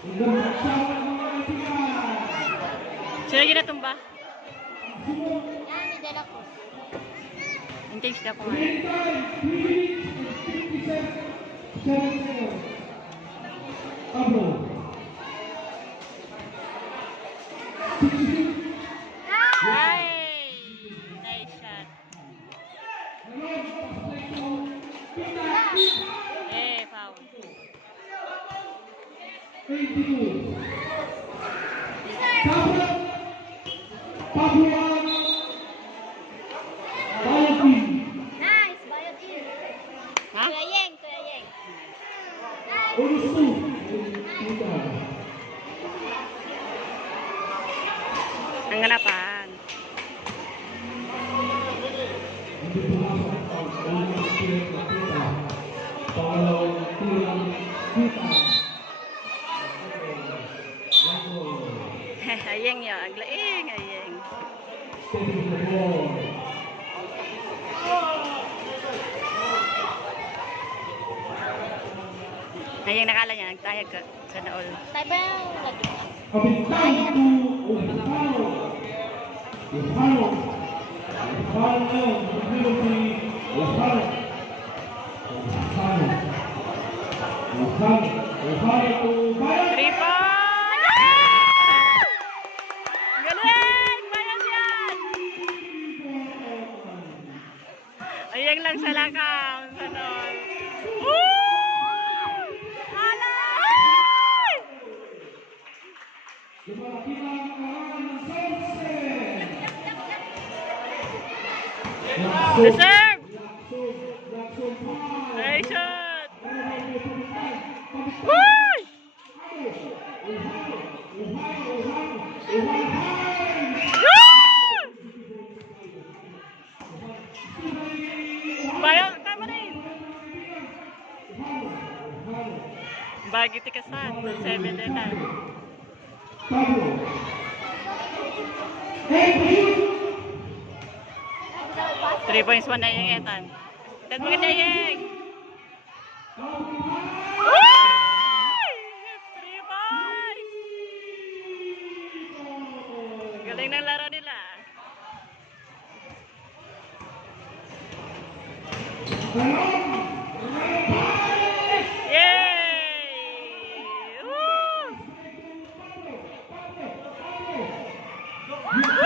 Sino ginatumba? Yan, ni Dela Cruz. Intense na ko ngayon. Ay! Nice shot. Eh, foul. Nice, bayad in. Ha? Kuya Yeng, Kuya Yeng. Ang hanapan. Ayeng ya, ang laing, ayeng. Ayeng nakala niya, nagtayag ka sa naol. Tayo ba yung lagi? Three point! Ah! Galing! Bayas yan! Ayeng lang sa lakang. Sa naol. Woo! Alay! Reserve! Nice shot! Woo! Bayan, tama rin. Bagi tikasan, 7 din na. 3 points 1 na yung etan. Tat mga na yung. Uy! 3 points! Galing ng laro nila. Yay! Woo! Woo!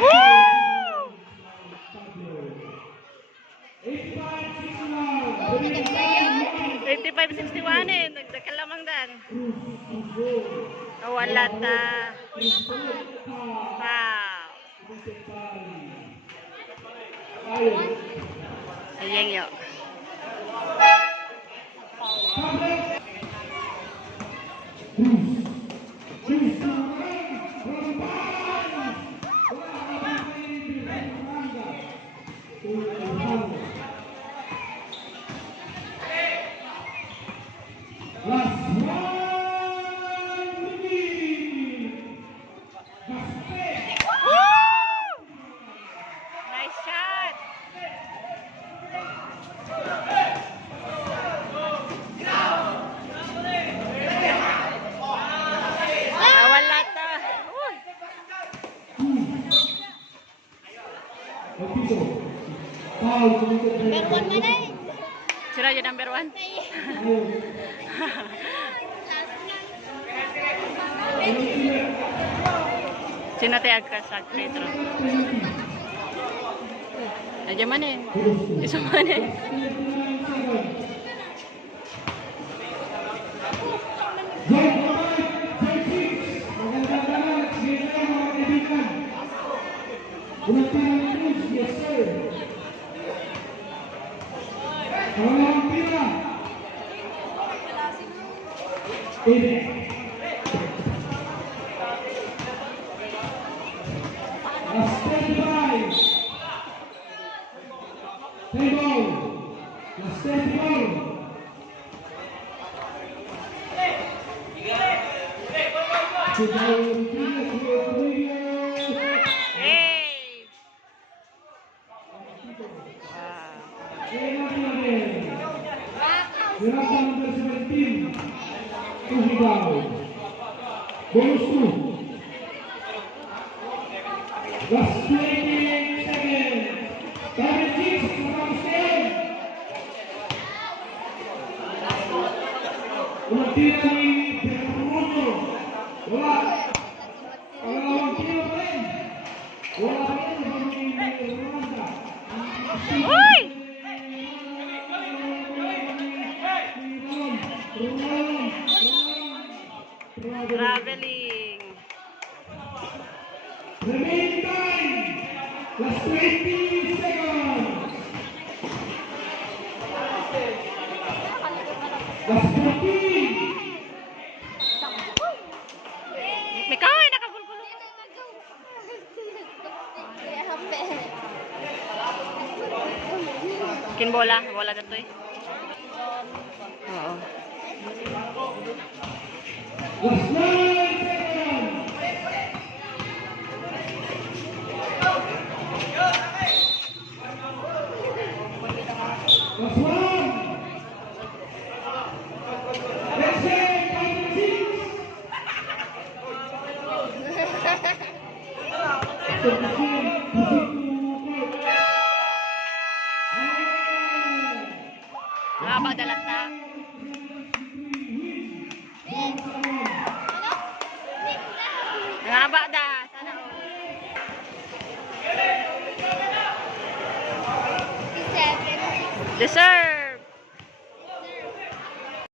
Woo! 55-61 eh. Nagdakalamang dan. Wala ta. Wow. Ayeng yo. Nice shot. Wala ta. Number 1 man eh. Sira yung number 1. Sinatayag ka sa Petro. Aja mana? Isa mana? Last 25. Table. Last 24. Hey! Number 17. Tuhigaw. Bonus 2. Last 20 seconds. Target 6. Matapos game. Unang tira ni Pedro. Wala. Pangalawang tira pa rin. Wala pa rin. Rolanda. Uy! Traveling. Remaining time. Last 20 seconds. Last 14. May kaway, nakagulgulo. Kinbola, bola dito eh. Oo. Last 9 seconds. Last 1. Let's say 5 Haba dalat na. Haba da. Sana all. 57. Dessert.